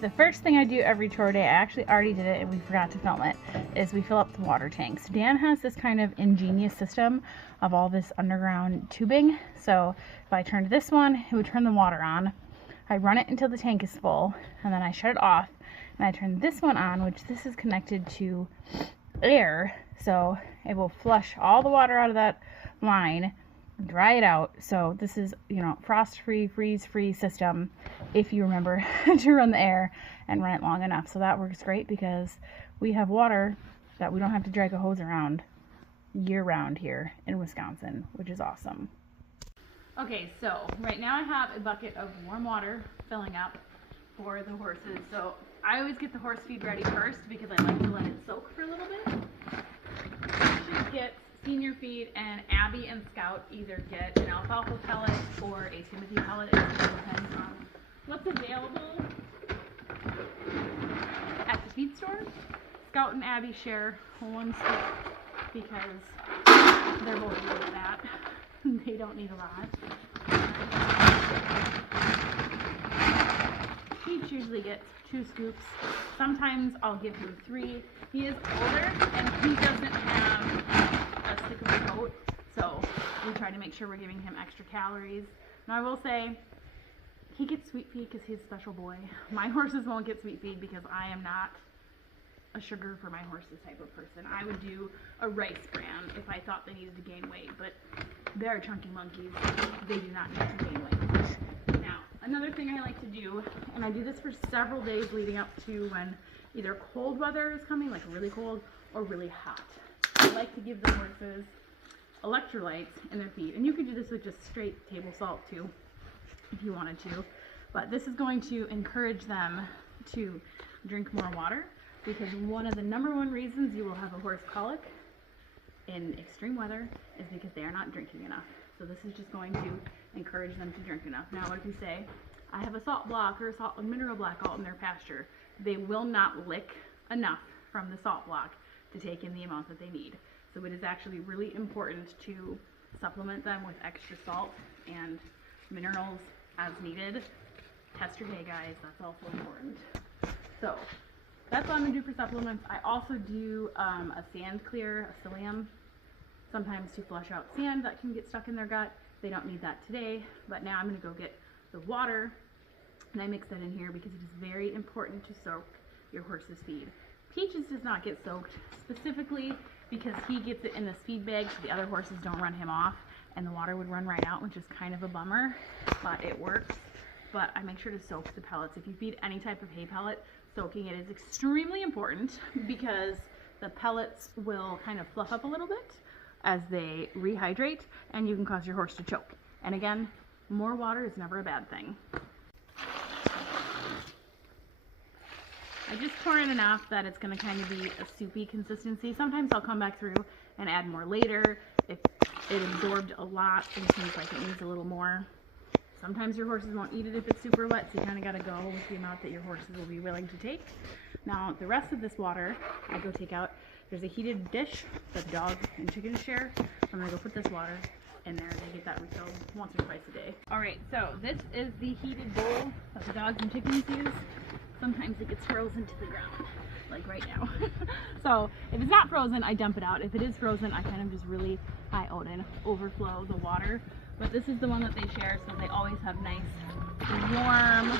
the first thing I do every chore day, I actually already did it and we forgot to film it, is we fill up the water tanks. Dan has this kind of ingenious system of all this underground tubing. So if I turned this one, it would turn the water on. I run it until the tank is full, and then I shut it off, and I turn this one on, which this is connected to air, so it will flush all the water out of that line, dry it out. So this is, you know, frost-free, freeze-free system if you remember to run the air and run it long enough. So that works great because we have water that we don't have to drag a hose around year-round here in Wisconsin, which is awesome. Okay, so right now I have a bucket of warm water filling up for the horses. So I always get the horse feed ready first because I like to let it soak for a little bit. She gets senior feed, and Abby and Scout either get an alfalfa pellet or a Timothy pellet. It depends on what's available at the feed store. Scout and Abby share one scoop because they're both good at that. They don't need a lot. Each usually gets 2 scoops. Sometimes I'll give him 3. He is older and he doesn't have a stick of a coat, so we try to make sure we're giving him extra calories. Now I will say, he gets sweet feed because he's a special boy. My horses won't get sweet feed because I am not a sugar for my horses type of person. I would do a rice bran if I thought they needed to gain weight, but they're chunky monkeys. They do not need to gain weight. Now, another thing I like to do, and I do this for several days leading up to when either cold weather is coming, like really cold, or really hot. I like to give the horses electrolytes in their feed, and you could do this with just straight table salt too, if you wanted to. But this is going to encourage them to drink more water, because one of the #1 reasons you will have a horse colic in extreme weather is because they are not drinking enough. So this is just going to encourage them to drink enough. Now, what if you say, I have a salt block or a mineral block out in their pasture? They will not lick enough from the salt block to take in the amount that they need. So it is actually really important to supplement them with extra salt and minerals as needed. Test your hay, guys. That's also important. So that's what I'm going to do for supplements. I also do a sand clear, a psyllium, sometimes to flush out sand that can get stuck in their gut. They don't need that today, but now I'm going to go get the water, and I mix that in here because it is very important to soak your horse's feed. Peaches does not get soaked specifically because he gets it in this feed bag so the other horses don't run him off, and the water would run right out, which is kind of a bummer, but it works. But I make sure to soak the pellets. If you feed any type of hay pellet, soaking it is extremely important because the pellets will kind of fluff up a little bit as they rehydrate, and you can cause your horse to choke. And again, more water is never a bad thing. I just pour in enough that it's going to kind of be a soupy consistency. Sometimes I'll come back through and add more later if it absorbed a lot and seems like it needs a little more. Sometimes your horses won't eat it if it's super wet, so you kind of got to go with the amount that your horses will be willing to take. Now, the rest of this water, I go take out. There's a heated dish that the dog and chickens share. I'm going to go put this water in there. They get that refilled once or twice a day. All right, so this is the heated bowl that the dogs and chickens use. Sometimes it gets frozen to the ground, like right now. So if it's not frozen, I dump it out. If it is frozen, I kind of just really high Odin overflow the water. But this is the one that they share, so they always have nice warm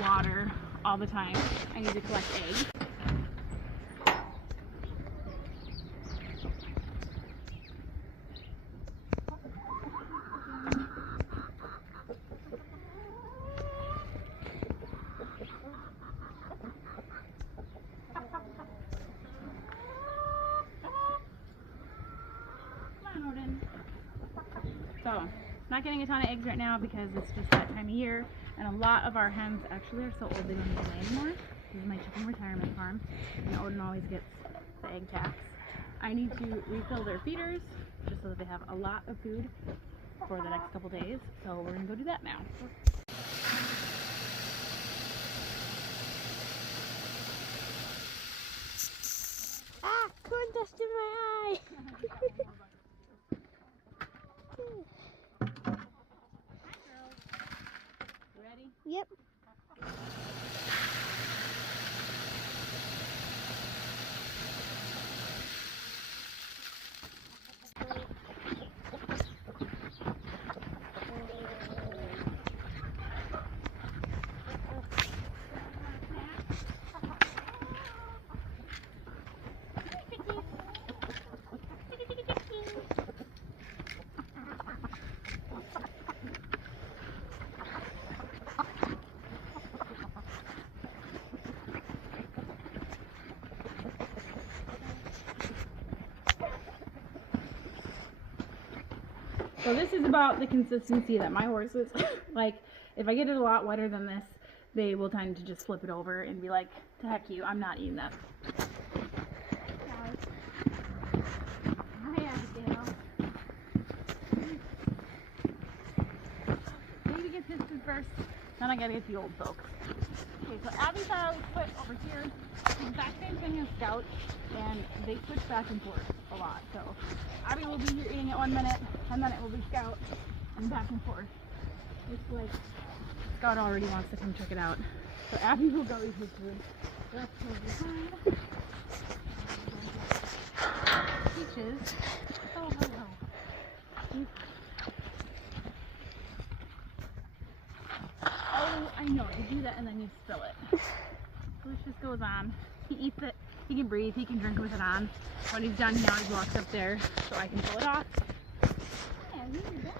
water all the time. I need to collect eggs. So, not getting a ton of eggs right now because it's just that time of year, and a lot of our hens actually are so old they don't need to lay anymore. This is my chicken retirement farm, and Odin always gets the egg tax. I need to refill their feeders just so that they have a lot of food for the next couple days, so we're going to go do that now. Ah, corn dust in my eye! Ready? Yep. So this is about the consistency that my horses like. If I get it a lot wetter than this, they will tend to just flip it over and be like, to heck you, I'm not eating that. Hi, Abigail. Maybe get this first, then I gotta get the old folks. Okay, so Abby's always put over here. It's the exact same thing as Scout, and they switch back and forth a lot. So Abby will be here eating it 1 minute, and then it will be Scout, and back and forth. It's like Scout already wants to come check it out. So Abby will go eat his food. That's totally fine. Peaches. Oh, hello. Oh, I know. You do that and then you spill it. So this just goes on. He eats it. He can breathe. He can drink with it on. When he's done, he always walks up there so I can pull it off. Yeah, really good.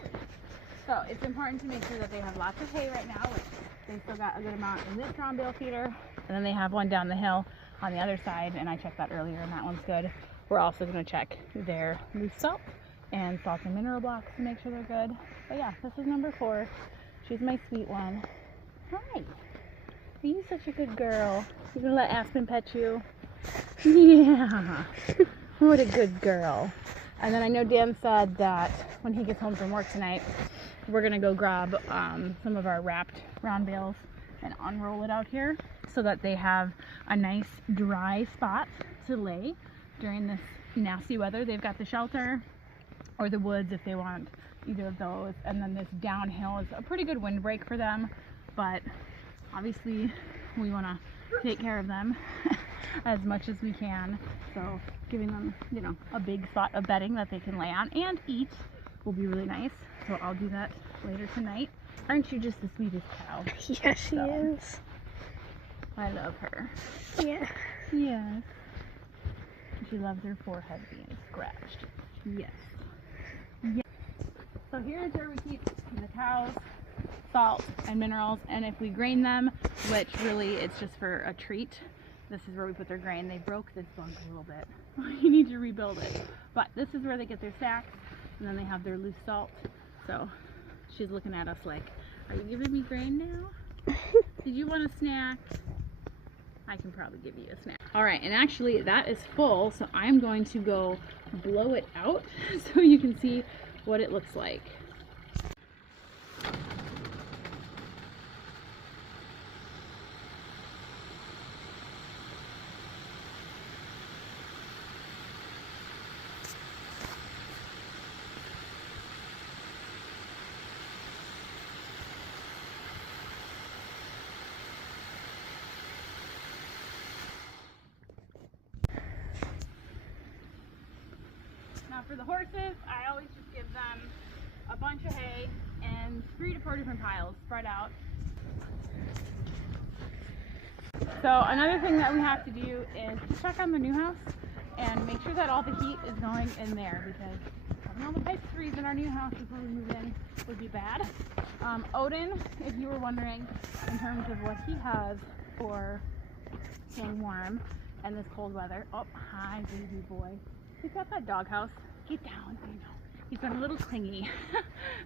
So it's important to make sure that they have lots of hay right now, which they still got a good amount in this drawn bale feeder. And then they have one down the hill on the other side, and I checked that earlier, and that one's good. We're also going to check their loose salt and salt and mineral blocks to make sure they're good. But yeah, this is number 4. She's my sweet one. Hi. Are you such a good girl? You're going to let Aspen pet you? Yeah. What a good girl. And then I know Dan said that when he gets home from work tonight, we're going to go grab some of our wrapped round bales and unroll it out here so that they have a nice dry spot to lay during this nasty weather. They've got the shelter or the woods if they want either of those. And then this downhill is a pretty good windbreak for them, but obviously we want to take care of them as much as we can. So giving them, you know, a big spot of bedding that they can lay on and eat will be really nice. So I'll do that later tonight. Aren't you just the sweetest cow? Yes, she is. I love her. Yeah. Yes. She loves her forehead being scratched. Yes. Yes. So here's where we keep the cows, salt and minerals, and if we grain them, which really it's just for a treat, this is where we put their grain. They broke this bunk a little bit. You need to rebuild it. But this is where they get their snacks, and then they have their loose salt. So she's looking at us like, are you giving me grain now? Did you want a snack? I can probably give you a snack. All right, and actually that is full, so I'm going to go blow it out so you can see what it looks like. Now for the horses, I always just give them a bunch of hay in 3 to 4 different piles spread out. So another thing that we have to do is to check on the new house and make sure that all the heat is going in there, because having all the pipes freeze in our new house before we move in would be bad. Odin, if you were wondering in terms of what he has for staying warm and this cold weather. Oh, hi baby boy. He's got that doghouse. Get down. I know. He's been a little clingy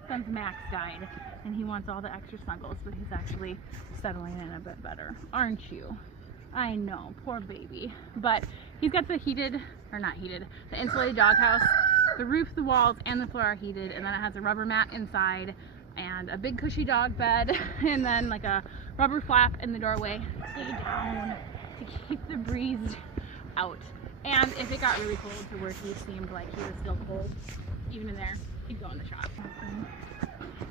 since Max died, and he wants all the extra snuggles, but he's actually settling in a bit better. Aren't you? I know. Poor baby. But he's got the heated, or not heated, the insulated doghouse. The roof, the walls, and the floor are heated, and then it has a rubber mat inside, and a big cushy dog bed, and then like a rubber flap in the doorway. Stay down to keep the breeze out. And if it got really cold to where he seemed like he was still cold, even in there, he'd go in the shop.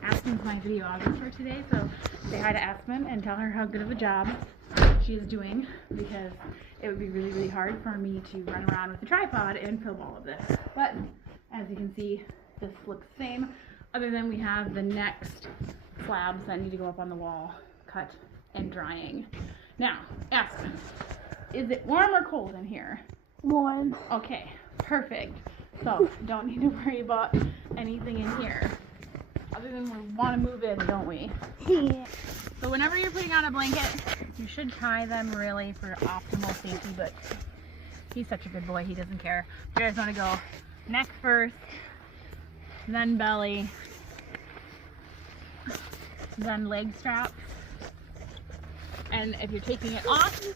Aspen's my videographer today, so say hi to Aspen and tell her how good of a job she is doing, because it would be really, really hard for me to run around with a tripod and film all of this. But as you can see, this looks the same, other than we have the next slabs that need to go up on the wall, cut and drying. Now, Aspen, is it warm or cold in here? Warm. Okay, perfect. So don't need to worry about anything in here, other than we want to move in, don't we? Yeah. So whenever you're putting on a blanket, you should tie them really for optimal safety, but he's such a good boy, he doesn't care. You guys want to go neck first, then belly, then leg straps. And if you're taking it off, you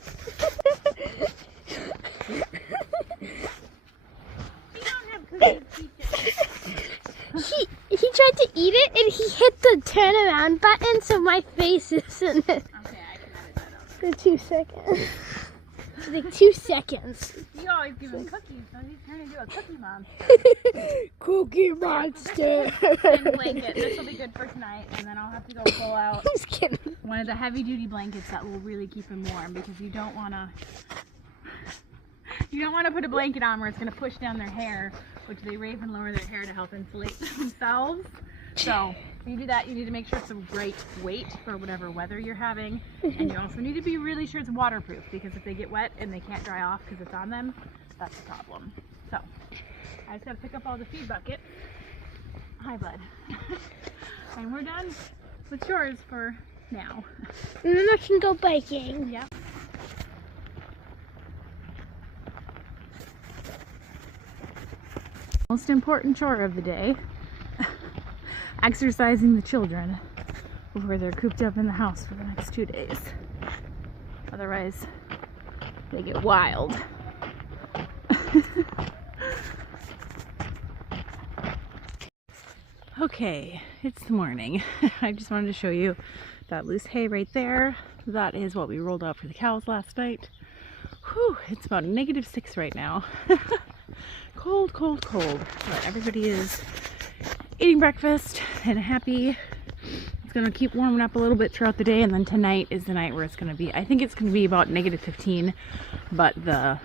don't have cookies, teacher. He tried to eat it and he hit the turn around button, so my face is in it. Okay, I can edit that out. For 2 seconds. Like 2 seconds. You always give him cookies, so he's turning into a cookie monster. Cookie monster. And blanket. This will be good for tonight, and then I'll have to go pull out I'm just kidding. one of the heavy-duty blankets that will really keep him warm, because you don't want to put a blanket on where it's going to push down their hair, which they raise and lower their hair to help insulate themselves. So if you do that, you need to make sure it's a great weight for whatever weather you're having, and you also need to be really sure it's waterproof, because if they get wet and they can't dry off because it's on them, that's a problem. So I just got to pick up all the feed buckets. Hi, bud. And we're done with chores for now. And then I can go biking. Yep. Most important chore of the day, exercising the children before they're cooped up in the house for the next 2 days. Otherwise, they get wild. Okay, it's the morning. I just wanted to show you that loose hay right there. That is what we rolled out for the cows last night. Whew, it's about -6 right now. Cold, cold, cold. But everybody is eating breakfast and happy. It's gonna keep warming up a little bit throughout the day, and then tonight is the night where it's gonna be, I think it's gonna be about -15, but the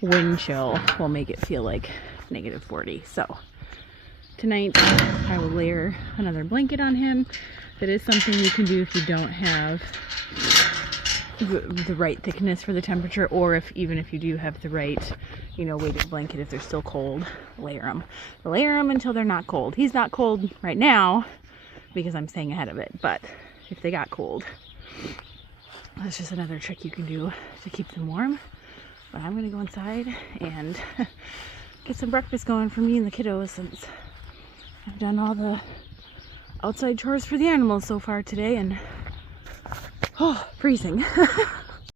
wind chill will make it feel like -40. So tonight I will layer another blanket on him. That is something you can do if you don't have the right thickness for the temperature, or even if you do have the right, weighted blanket. If they're still cold, layer them until they're not cold. He's not cold right now because I'm staying ahead of it, but if they got cold, that's just another trick you can do to keep them warm. But I'm gonna go inside and get some breakfast going for me and the kiddos, since I've done all the outside chores for the animals so far today, and freezing.